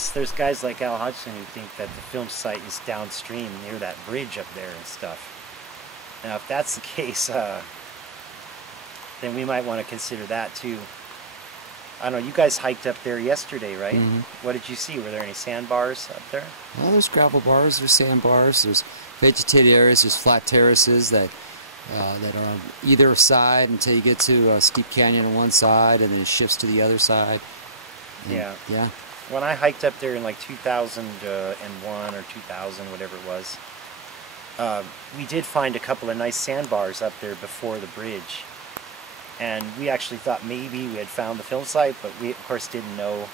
plus there's guys like Al Hodgson who think that the film site is downstream near that bridge up there and stuff. Now if that's the case, then we might want to consider that too. I don't know, you guys hiked up there yesterday, right? Mm-hmm. What did you see? Were there any sandbars up there? Well, there's gravel bars, there's sandbars, there's vegetated areas, there's flat terraces that are on either side until you get to a steep canyon on one side and then it shifts to the other side. And, yeah. When I hiked up there in like 2001 or 2000, whatever it was, we did find a couple of nice sandbars up there before the bridge. And we actually thought maybe we had found the film site, but we of course didn't know.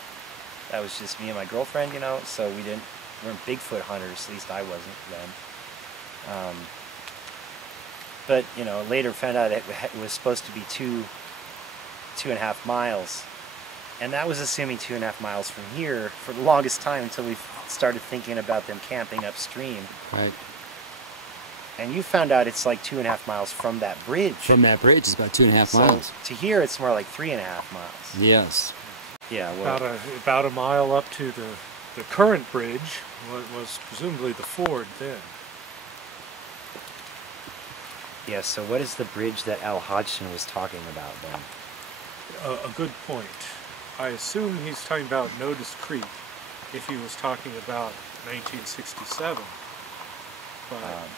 That was just me and my girlfriend, you know, so we weren't Bigfoot hunters, at least I wasn't then. But, you know, later found out it was supposed to be 2.5 miles. And that was assuming 2.5 miles from here for the longest time until we started thinking about them camping upstream. Right. And you found out it's like 2.5 miles from that bridge. From that bridge, it's about 2.5 miles. To here, it's more like 3.5 miles. Yes. Yeah. Well, about a mile up to the current bridge was presumably the ford then. Yeah. So what is the bridge that Al Hodgson was talking about then? A good point. I assume he's talking about Notice Creek if he was talking about 1967.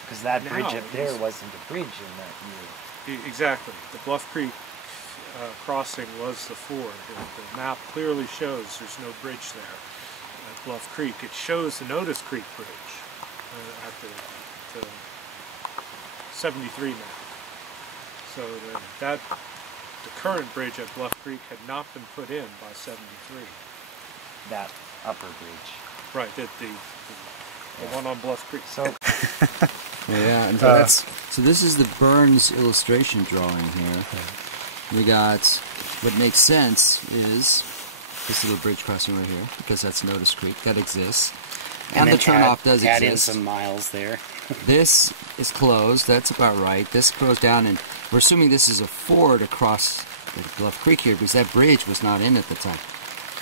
Because that bridge up there wasn't a bridge in that year. Exactly. The Bluff Creek crossing was the ford. The map clearly shows there's no bridge there at Bluff Creek. It shows the Notice Creek Bridge at the 73 map. So the current bridge at Bluff Creek had not been put in by 73. That upper bridge. Right. The one on Bluff Creek. So yeah, and so this is the Burns illustration drawing here. We got, what makes sense is this little bridge crossing right here, because that's Notice Creek, that exists. And the turnoff does exist. Add in some miles there. This is closed, that's about right. This goes down, and we're assuming this is a ford across the Bluff Creek here, because that bridge was not in at the time.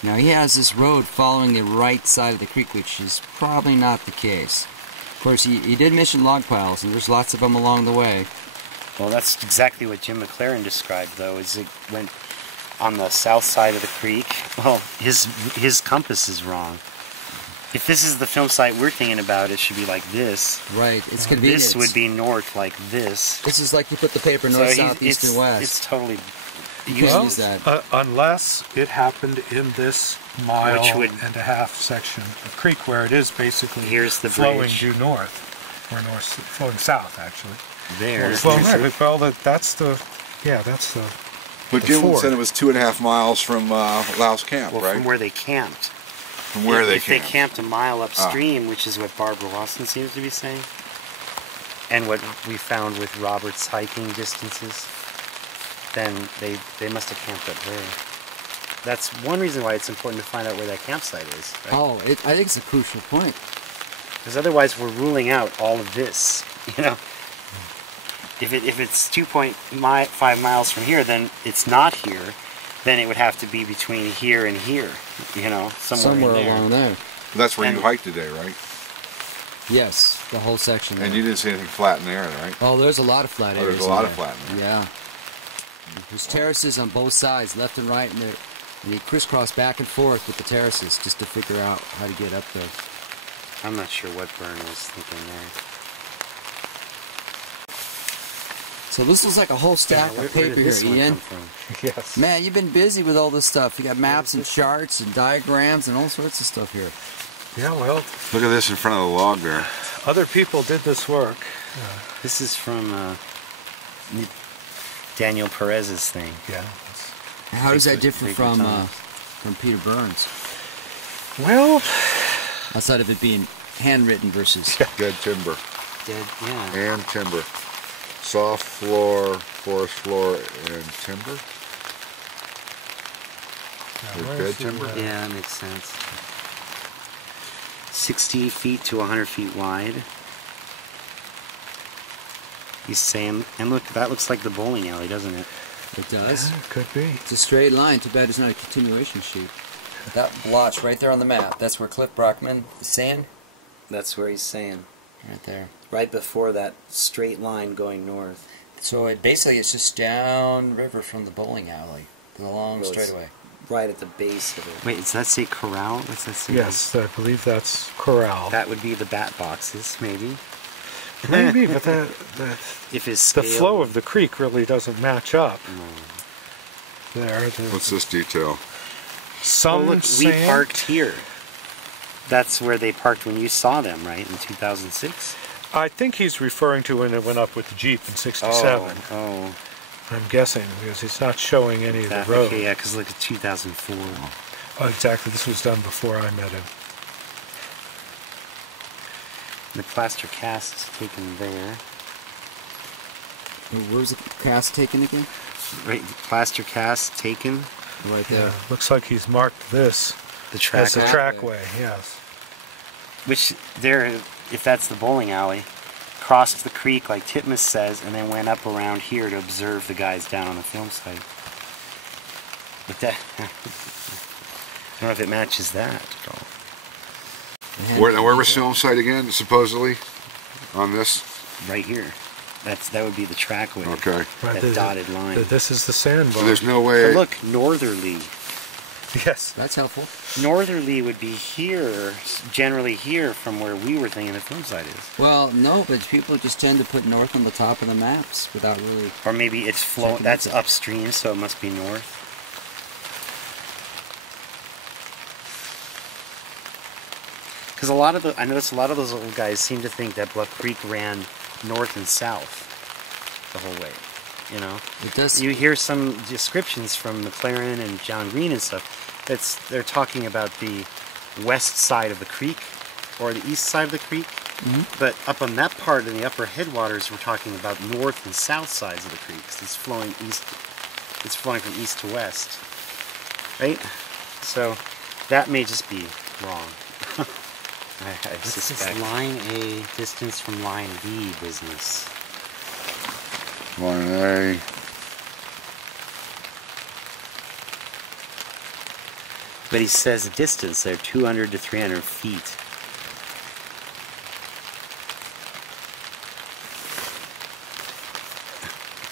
Now he has this road following the right side of the creek, which is probably not the case. Of course, he did mention log piles, and there's lots of them along the way. Well, that's exactly what Jim McLaren described, though, is it went on the south side of the creek. Well, his compass is wrong. If this is the film site we're thinking about, it should be like this. Right, it's convenient. This would be north like this. This is like you put the paper north, south, east, and west. It's totally... unless it happened in this mile and a half section of creek where it is basically flowing due north, or north flowing south actually. There. Well, that's the. But Jim said it was 2.5 miles from Louse Camp, right? From where they camped. From where they camped. If they camped a mile upstream, which is what Barbara Lawson seems to be saying, and what we found with Robert's hiking distances, then they must have camped up there. That's one reason why it's important to find out where that campsite is. Right? Oh, I think it's a crucial point. Because otherwise we're ruling out all of this, you know. If it's 2.5 miles from here, then it's not here. Then it would have to be between here and here, you know, somewhere along there. That's where you hiked today, right? Yes, the whole section. And you didn't see anything flat in there, right? Oh, there's a lot of flat areas. There's a lot of flat in there. Yeah. There's terraces on both sides, left and right, and you crisscross back and forth with the terraces just to figure out how to get up there. I'm not sure what Byrne was thinking there. So this looks like a whole stack of paper here, Ian. Yes. Man, you've been busy with all this stuff. You got maps and charts and diagrams and all sorts of stuff here. Yeah, well. Look at this in front of the log there. Other people did this work. This is from Daniel Perez's thing. Yeah. How does that differ from Peter Burns? Well, outside of it being handwritten versus dead timber. And timber. Soft floor, forest floor, and timber. Dead timber? Yeah, that makes sense. 60 feet to 100 feet wide. He's saying, and look, that looks like the bowling alley, doesn't it? It does. Yeah, it could be. It's a straight line. Too bad it's not a continuation sheet. That blotch right there on the map, that's where Cliff Brockman is saying? That's where he's saying. Right there. Right before that straight line going north. So it basically it's just downriver from the bowling alley. The long Well, it's straightaway. right at the base of it. Wait, does that say corral? What's that say? Yes, I believe that's corral. That would be the bat boxes, maybe. Maybe, but If his the scale... flow of the creek really doesn't match up. There. What's this detail? Some Oh, look, we sand. parked here. That's where they parked when you saw them, right, in 2006? I think he's referring to when it went up with the Jeep in '67. Oh. I'm guessing, because he's not showing any of the That, road. okay, yeah, because look at 2004. Oh, exactly. This was done before I met him. The plaster cast is taken there. Where's the cast taken again? Right, the plaster cast taken. Right there. Yeah, looks like he's marked this The track. as the trackway. Yes. Which there, if that's the bowling alley, crossed the creek like Titmus says, and then went up around here to observe the guys down on the film site. But that, I don't know if it matches that at all. Where was film site again, supposedly? On this? Right here. That would be the trackway. Okay. Right, That dotted line. This is the sandbar. So there's no way... But look, northerly. Yes. That's helpful. Northerly would be here, generally here from where we were thinking the film site is. Well, no, but people just tend to put north on the top of the maps without really... Or maybe it's flowing, Checking that's it. upstream, so it must be north. Because I noticed a lot of those old guys seem to think that Bluff Creek ran north and south the whole way, you know? It does... You hear some descriptions from McLaren and John Green and stuff. They're talking about the west side of the creek or the east side of the creek. Mhm. But up on that part in the upper headwaters, we're talking about north and south sides of the creek. 'Cause it's flowing east. It's flowing from east to west, right? So that may just be wrong. I What's suspect. this line A distance from line B business? Line A. But he says the distance there, 200 to 300 feet.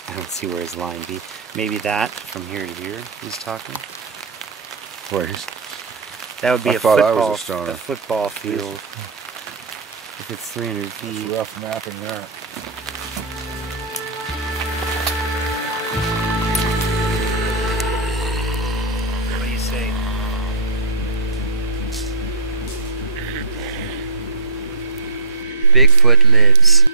I don't see where his line be. Maybe that from here to here he's talking. Wait, That would be I a thought I football, was a stoner. a football field. If it's 300 feet. rough mapping there. What do you say? Bigfoot lives.